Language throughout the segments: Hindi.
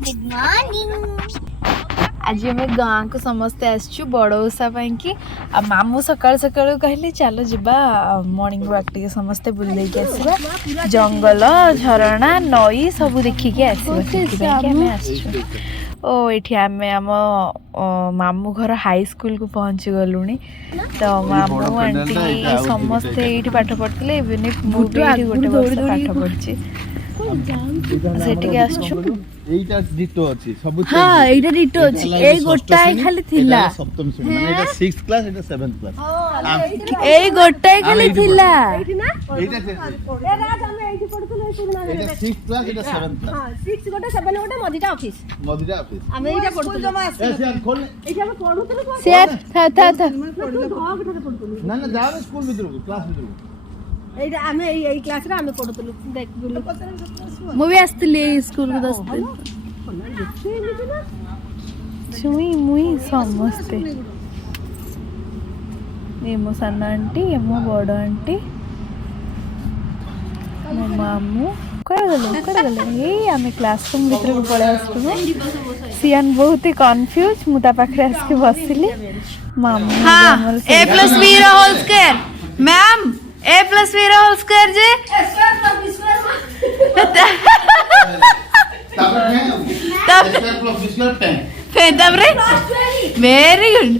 Good morning. आज आम गाँ को समस्ते आसचु बड़ ओषा कि मामू सकाल सकाल कहले चलो जीवा मॉर्निंग वॉक टे समस्ते बुल आसवा जंगल झरणा नई सब देखिकी आसवा ओ ये आम आम मामू घर हाई स्कूल को पहुँची गलु तो मामू आंटी समस्ते ये पाठ पढ़ते मुझे गोटे वर्ष पाठ पढ़ी से आसचु এইটা ডিটো আছে সব হ্যাঁ এইটা ডিটো আছে এই গোটাই খালি থিলা সপ্তম শ্রেণী মানে এটা 6th ক্লাস এটা 7th ক্লাস এই গোটাই খালি থিলা এইটা এ রাজ আমি এইটি পড়তুলে শুনা এটা 6th ক্লাস এটা 7th ক্লাস হ্যাঁ 6 গোটা 7 গোটা মদিটা অফিস আমি এইটা পড়তুলে জমা আছে এ স্যার খোল এইটা আমি পড়তুলে স্যার থা না না যাও স্কুল ভিতরକୁ ক্লাস ভিতরକୁ এইটা আমি এই ক্লাসরে আমি পড়তুলু দেখ বুলু ମୁଁ ବି ଆସିଥିଲି ଏଇ ସ୍କୁଲକୁ 10 ଦିନ ଛୁଇଁ ମୁଇଁ ସମସ୍ତେ ଏ ମୋ ସାନ ଆଣ୍ଟି ଏ ମୋ ବଡ଼ ଆଣ୍ଟି ମୋ ମାମୁଁ କୁଆଡ଼େ ଗଲେ ଏଇ ଆମେ କ୍ଲାସରୁମ୍ ଭିତରକୁ ପଳେଇ ଆସିଲୁ ସିଆନ୍ ବହୁତ ହି କନଫ୍ୟୁଜ୍ ମୁଁ ତା ପାଖରେ ଆସିକି ବସିଲି ମାମୁଁ a plus b ର whole square ma'am a plus b ର ହୋଲ୍ ସ୍କୋୟାର ଯେ ତାପରେ ଭେରି ଗୁଡ୍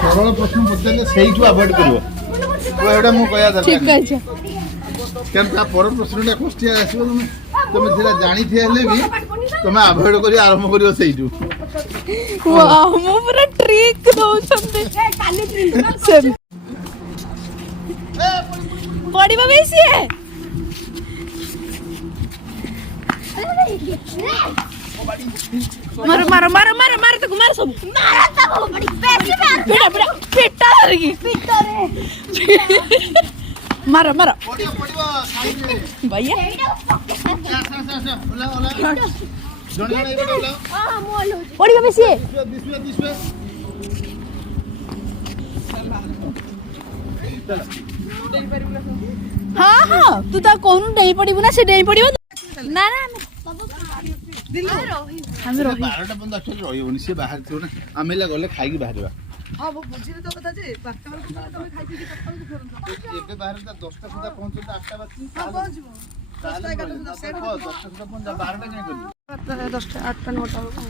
ସରଳ ପ୍ରଶ୍ନ ପଚାରିଲେ ସେଇଠୁ ଆଭଏଡ୍ କରିବ ଏଇଟା ମୁଁ କହିବା ଦରକାର କାରଣ ତା ପର ପ୍ରଶ୍ନଟା କୋଶ୍ଚିନ୍ ଆସିବ ତମେ ସେଟା ଜାଣିଥିବ ହେଲେ ବି ତମେ ଆଭଏଡ୍ କରି ଆରମ୍ଭ କରିବ ସେଇଠୁ वाह मु पूरा ट्रिक दउछंते पड़ीबा बेसी है मारो मारो मारो मारो मारो तको मारो सब मारा तको बड़ी पैसे मार बेटा बेटा पेटा धरगी पिटो रे मारो मारो ପଡିବ ସାଇଡ୍ ରେ भैया ଜଣେ ଜଣେ ଏଇଟା ଓଲା हां मोल हो पड़ीबा बेसी है ଦିଶୁଏ हां हां तू ता कोनु नहीं पड़ीबू ना से नहीं पड़ीबो ना ना ଆମେ 12ଟା ପର୍ଯ୍ୟନ୍ତ ଆକ୍ଚୁଆଲି ରହିବନି ସେ ବାହାରି ଥିବ ନା ଆମେ ହେଲା ଗଲେ ଖାଇକି ବାହାରିବା ହଁ ମୁଁ ବୁଝିଲି ତ କଥା ଯେ 12ଟା ବେଳକୁ ତମେ ଖାଇକି 4ଟା ବେଳକୁ ଫେରନ୍ତ ଏବେ ବାହାରେ 10ଟା ସୁଦ୍ଧା ପହଞ୍ଚୁଛନ୍ତି 8ଟା ବାଜି ହଁ ପହଞ୍ଚିବ 10ଟା 11ଟା ସୁଦ୍ଧା ସେଟ୍ 10ଟା ସୁଦ୍ଧା ପହଞ୍ଚା 12ଟା କାଇଁ କରିବି 10ଟା 8ଟା 9ଟା ବେଳକୁ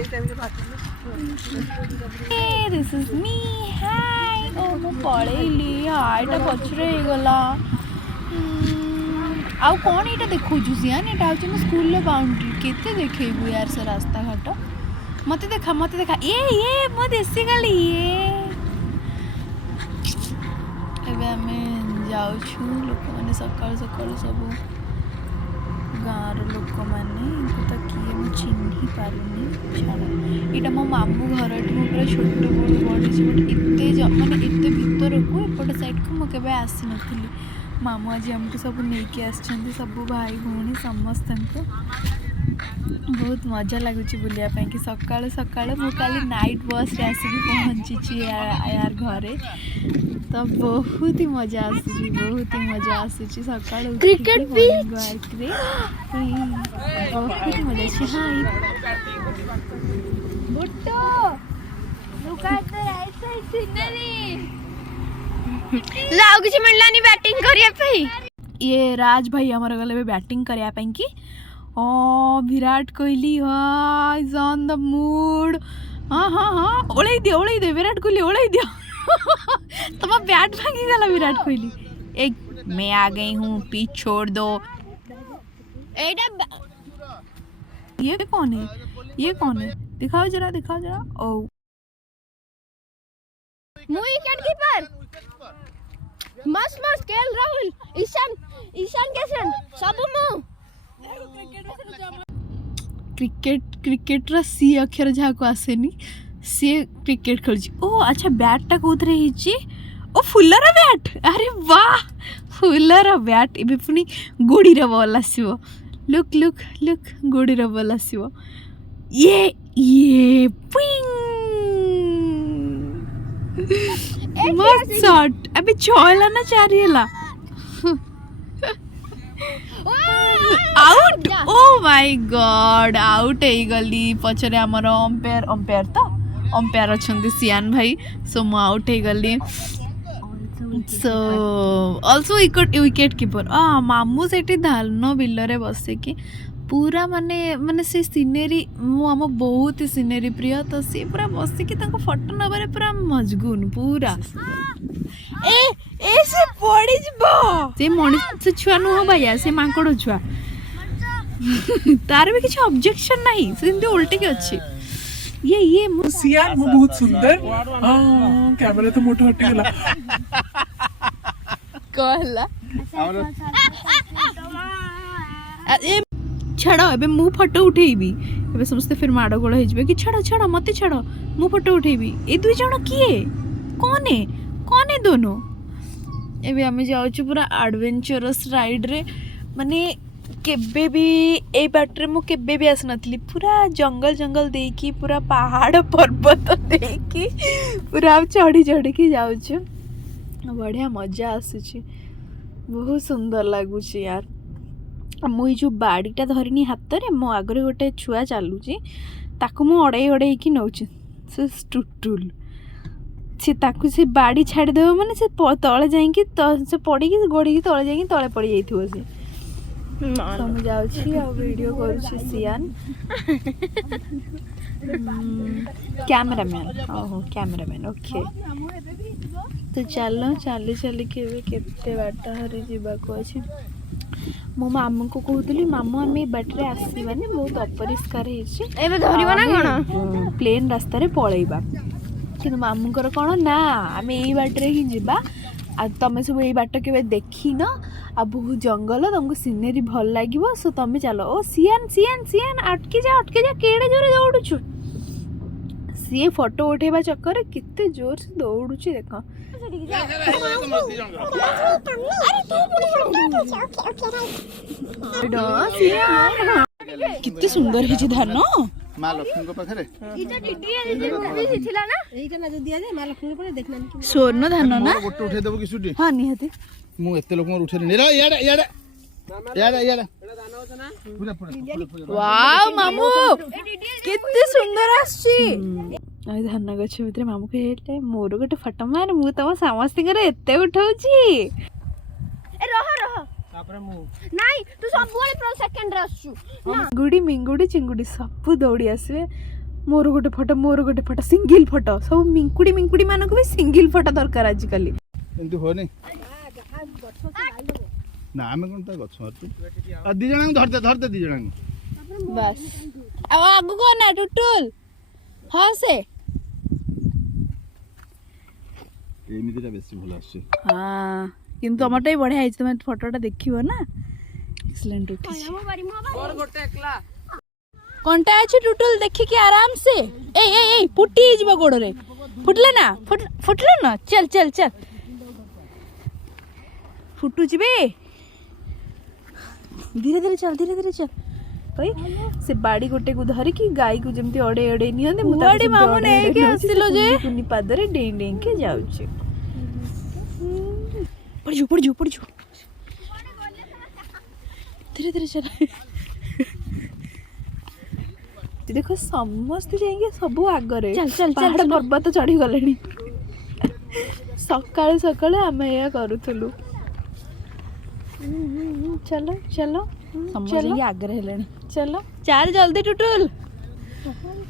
ଏଇ ଟାଇମରେ ବାହାରିଲେ दिस इज मी हाय ओ मु पळेली हायटा पछरे हे गला आउ कौन एटा देखौछु सियान एटा होछि न स्कूल लो बाउंड्री केते देखेबु यार से रास्ता घाट मते देखा ए मो देसी गली एबे हमें जाउछु लोक माने सकाळ सकाळ सब गाँव लोक मैंने तो किए मुझे चिन्ह पारूनी छाड़ यहाँ मो मामू घर मु पूरा छोट बड़ बढ़ी बट एत मानते एत भर को एपट साइड को मुझे आसी नी मामू आज आमको सब नहीं आसछन्ति सब भाई भौणी समस्त बहुत मजा लगुच बुलापाई कि सकाल सकाल मु काली नाइट बस रे आसिक पहुँची यार घरे तो बहुत ही मजा आसूची बहुत ही मजा आसूची सकाल क्रिकेट भी बहुत ही मजा आसी हां बुट्टो look at the right side scenery लाउ किछ मिललानी बैटिंग करिया पे ये राज भाई हमर गले बैटिंग करिया पे कि ओ Virat Kohli is on the mood हाँ हाँ हाँ ओलाई दे विराट कोहली ओलाई दियो तुम बैट भांगी गला विराट कोहली एक मैं आ गई हूँ पिच छोड़ दो ये कौन है दिखाओ जरा ओ मु विकेट कीपर मस्त खेल राहुल ईशान कैसन सब मु क्रिकेट सी अक्षर जहाँ को आसेनी सी क्रिकेट खेल ओ अच्छा बैटा कौन ओ फुलर बैट अरे वाह फुलर बैट ए पुणी गोड़ी बॉल आसो लुक लुक लुक गोड़ी बॉल आसो ये मस्त शॉट अबे 6 ହେଲା ନା 4 ହେଲା out oh my god out हे गली पछरे हमर अंपायर तो अंपायर अछंदी सियान भाई सो मु आउट हे गली सो ऑल्सो विकेट कीपर मामू सेठी धान बिल रे बसे कि पूरा माने माने से सीनेरी मु आम बहुत ही सीनेरी प्रिय तो सी पूरा बसिकी फोटो नबारे पूरा मजगुन पूरा ए ए से पड़ी जबो से मनुष्य छुआ नु भैया से मांकड़ छुआ तार भी किछ ऑब्जेक्शन नहीं से सेमती उल्टे के अछि ये सियान मु बहुत सुंदर कैमरा तो मोटो हटी गला कहला ए छाड़ ए मु फोटो उठेबी ए समस्ते फिर माड़ गोल हो कि छाड़ छाड़ मत छाड़ मु फोटो उठेबी ए दुई जण किए कौन है दोनों एबे हमें जाऊँ पूरा एडवेंचरस राइड रे माने केबे भी ए बाटरे मु केबे भी आस नथली पूरा जंगल जंगल देकी पूरा पहाड़ पर्वत देकी पूरा चढ़ी चढ़ी के जाऊँ बढ़िया मजा आसुची बहुत सुंदर लगुच यार मुई जो बाड़ीटा धरनी हाथ रे मो आगरे गोटे छुआ चलुची ताकू मु अड़े की नौची से टुटुल से ताकू से बाड़ी छाड़ी देव माने से तले जाइकी से पड़ी गोड़ी तले जाइकी तले पड़ी जाइथिबो से तो मु जाउची आ वीडियो करूची सियान कैमरामैन ओहो कैमरामैन ओके तो चलो चली चली के केते बाट हरी जीवा को अछि मो मामू को कहूली मामू आम बाटे आसबानी बहुत अपरिष्कार प्लेन रास्तार पलैबा कि मामूकर कौन ना आम यही बाटे ही जावा आ तुम सब यही बाट के देखी न आ बहुत जंगल तुमको सीनेरी भल लगे सो तुम चलो ओ सियान सियान सियान अटके जा केड़े जोरे दौड़ुचु सी फोटो उठेबा चक्कर केते जोर से दौड़ुची देख कितने सुंदर है धान माँ लक्ष्मी को पाखरे स्वर्ण धान ना गोटे उठे देबो कि सुटी हां निहती मु एते लोक उठे नेरा याडा याडा याडा याडा वाओ मामू कितने सुंदर आछी आई धान गछ भितर मामू कहले मोर गोटे फोटो मार मु तम समस्त करे एते उठाउची ए रह तापर मु नाही तू सब बोले प्रो सेकंड रे आछू गुडी मिंगुडी चिंगुडी सब दौड़ी आसबे मोर गोटे फोटो सिंगल फोटो सब मिंकुडी मानको भी सिंगल फोटो दरकार आज काली एंतु होनी ना हमें कोन ता गछ हरतु आ दी जणा धरते दी जणा बस अब आगु को ना टुटुल हां से एमितिटा बेसी भल आछे हां किंतु टमाटो बढ़िया है तुम फोटोटा देखियो ना एक्सीलेंट उठी और गोटे एकला कोनटा अछि टुटुल देखि के आराम से ए फुटी जीव गोड़ रे फुटले ना चल फुटू जीबे धीरे धीरे चल भाई से बाड़ी गोटे को धरि की गाय को जेमती अड़े नियंदे मुताड़ी मामू ने के आसिलो जे कुनी पादरे डें के जाउची पड़ जो धीरे चल देखो समस्त जाएंगे सब आगरे चल पर्वत चढ़ी गले सकाळु आमे या करूथलु चलो समझ आगरे हेलेनी चलो चाल जल्दी टुटुल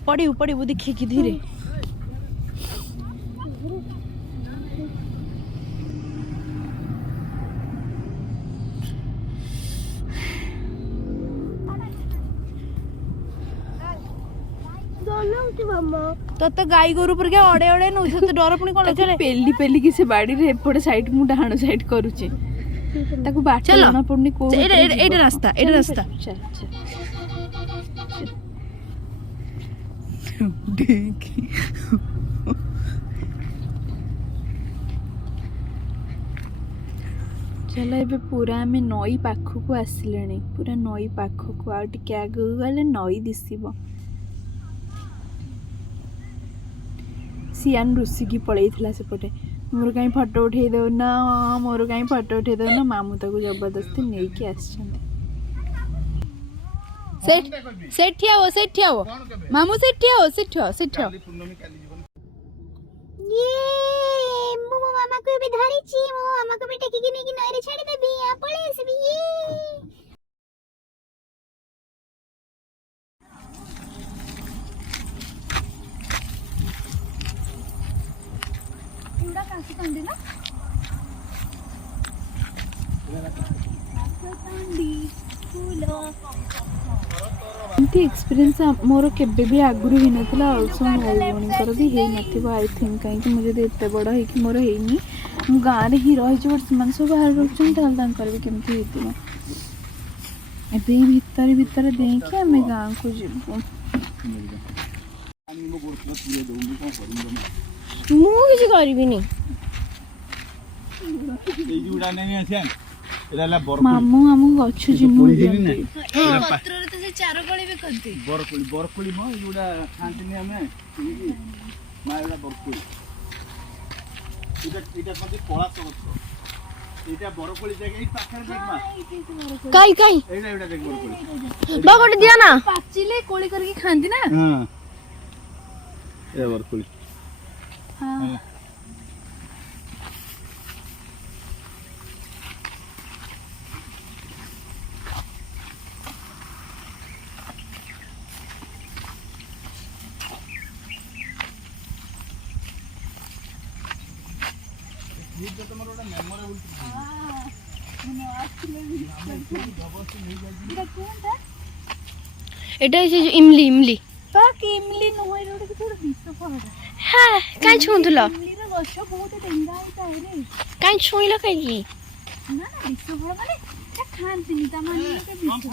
पड़ू देखी कि धीरे तो गाई गोरु पर अड़े नौ डर पुणी कौन चले पेली की से बाड़ी रे एपटे साइड मु डाहाण साइड करूचे ताकू बाट चलना पड़नी को एटा रास्ता चल देखी चलो ए पूरा आम नई पाखक आसिले पूरा नई पाखक आ टिके आगे गले नई दिसब सियान रुसिकी पलैथिला सेपटे मोर कहीं फोटो उठे दौना मोर कहीं फोटो उठे दौना मामू ताको जबरदस्ती नहीं आसछन्ते सेठ ठिया हो मामू सेठ ठिया ये मो मामा को भी धरी छी मो मामा को भी टेकी की नहीं की नईरे छाड़ी देबी आ पळे आसबी ये पूरा कासी कंडी ना एमती एक्सपीरियंस मोर केबे भी आगुरी ही नथिला ऑल्सो भाई भौणीकर भी हे नथिबो आई थिंक कहीं मुझे एते बड़ है कि मोर हेनी मु गाँ रे ही रही बट से सब बाहर रोचन ताल तांकर भी केमती हेतिबो एबे भीतर भीतर देखि आमे गाँ को जीवो मु किसी करबी नहीं এই জুড়া নেমে আছেন এটা লা मामू आमु गछ जिनु पत्ରରେ ତ ସେ ଚାର ଗଳି ବି କରନ୍ତି ବରକୋଳି ମ এই জুড়া খান্তিনি ଆମେ ମାଇଲା ବରକୋଳି এটা কত পলাশ গছ এটা বরকোলি জায়গা এই পাখরে দেখবা काई काई এইটা এইটা দেখ বরকোলি बगट दिया ना पाचिले कोली करके खांती ना हां ए बरकोली हां এটা হচ্ছে ইমলি ইমলি बाकी इमली नोय रोड के थोड़ा बीच पड़ হ্যাঁ কাই ছুঁতুল इमली रो गछ बहुत डेंगा होता है रे কাই ছুঁইল কাই ना ना बीच पड़ माने ए खांती ता माने के बीच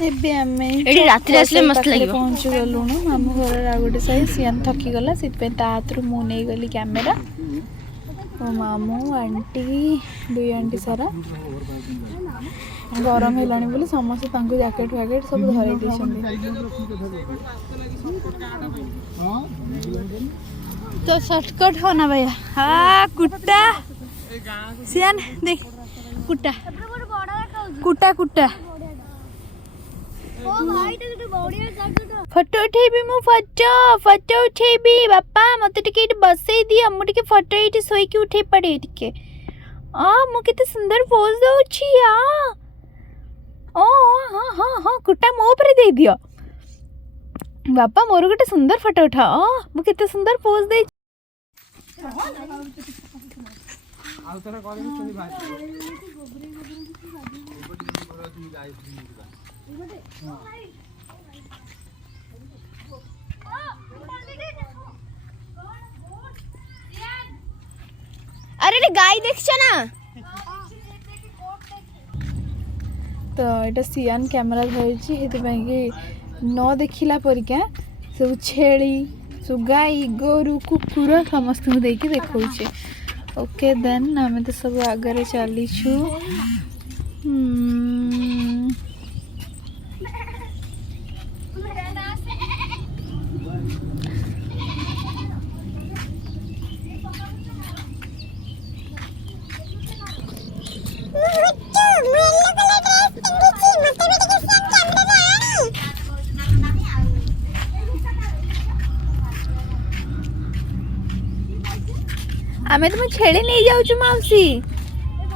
एबे हमें एडी रात्रि आसले मस्त लागिबो पहुंच गलु न मामू घर रागोटे साई सियान थकी गला सिपे ता हाथरू मु नै गली कैमरा ओ मामू आंटी दुई आंटी सारा गरम हेलानी बोली समस्त तांको जैकेट वैकेट सब धरे देछंदी तो शॉर्टकट हो ना भैया हां कुट्टा सियान देख कुट्टा कुट्टा कुट्टा ओ भाई तो बॉडी में काट दो फोटो उठेबी मु फोटो उठेबी बापा मते टिके इट बसई दिया मु टिके फोटो इट सोई के उठे पड़े टिके आ मु केते सुंदर पोज दउछि आ ओ हां हां हां कुटा मो ऊपर दे दियो बापा मोर गोटे सुंदर फोटो उठा मु केते सुंदर पोज दे ଆଉ ଥରେ କରିବି ଚଲି ଭାଇ अरे रे गाय देखछ ना तो एटा सियान कैमरा धरिछि हेतु पई कि न देखिला परिका सब छेली सब गाई गोरु कुकुर समस्त को देके देखौछे ओके देन हमें तो सब आगे चली छु आमे तुम छेड़ी नहीं जाऊँ मौसी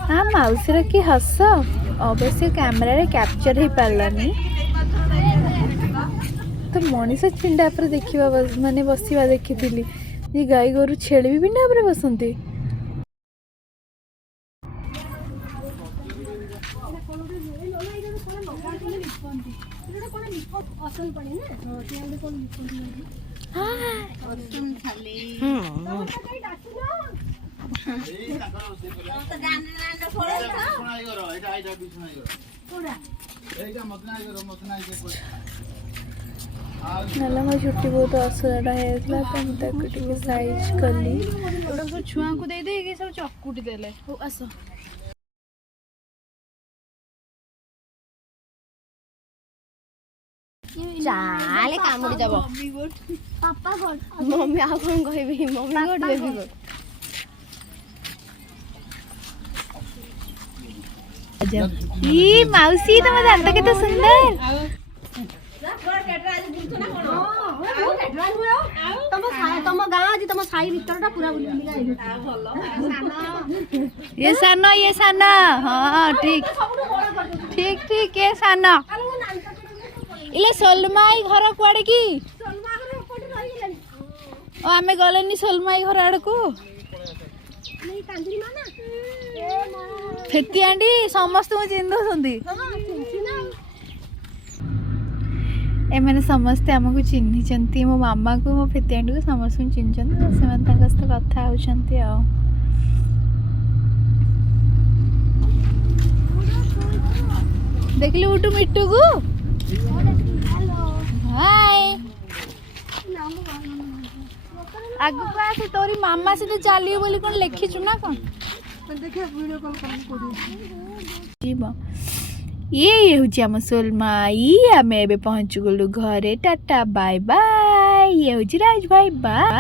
हाँ मौसी रे की हस अवश्य कैमरा रे कैप्चर हो पारानी तो मनीष पिंडा पर देखा माने बसवा देखी ये गाई गोरु छेड़ी भी पिंडा पर बसंती नाला मो छुट्टी बहुत असुविधा है तो साइज कली छुआ को दे दे सब चकुटी देले आस ଚାଲେ କାମୁଡି ଦବ ପାପା ଗୋଟ ମମି ଆଉ କଣ କହିବି ମମି ଗୋଟ ବେବି ଗୋଟ ଇ ମାଉସୀ ତମ ଦାନ୍ତ କେତେ ସୁନ୍ଦର। ତମ ଗାଁ ଆଜି ତମ ସାହି ଭିତରଟା ପୁରା ବୁଲି ये सानो हाँ ठीक ठीक ठीक ये सानो इले सोलमाई घर कुआड़े की ओ आमे गलेनी सोलमाई घर आड़ को फेती आंडी समस्त को चिंदो सुंदी एमाने समस्ते आमको चिन्हिचंती मो मामा को मो फेती आंडी को समस्त को चिन्हचंती से मन ताका सहित कथा होचंती आ देखली उठू मिट्टू को हाय आगु को आसे तोरी मामा से चलियो बोली कोन लिखिचु ना कोन देखिए वीडियो कॉल कर जीवा ये होची हम सोलमाई आमे एबे पहुंच गलु घरे टाटा बाय बाय ये होची राज भाई बाय।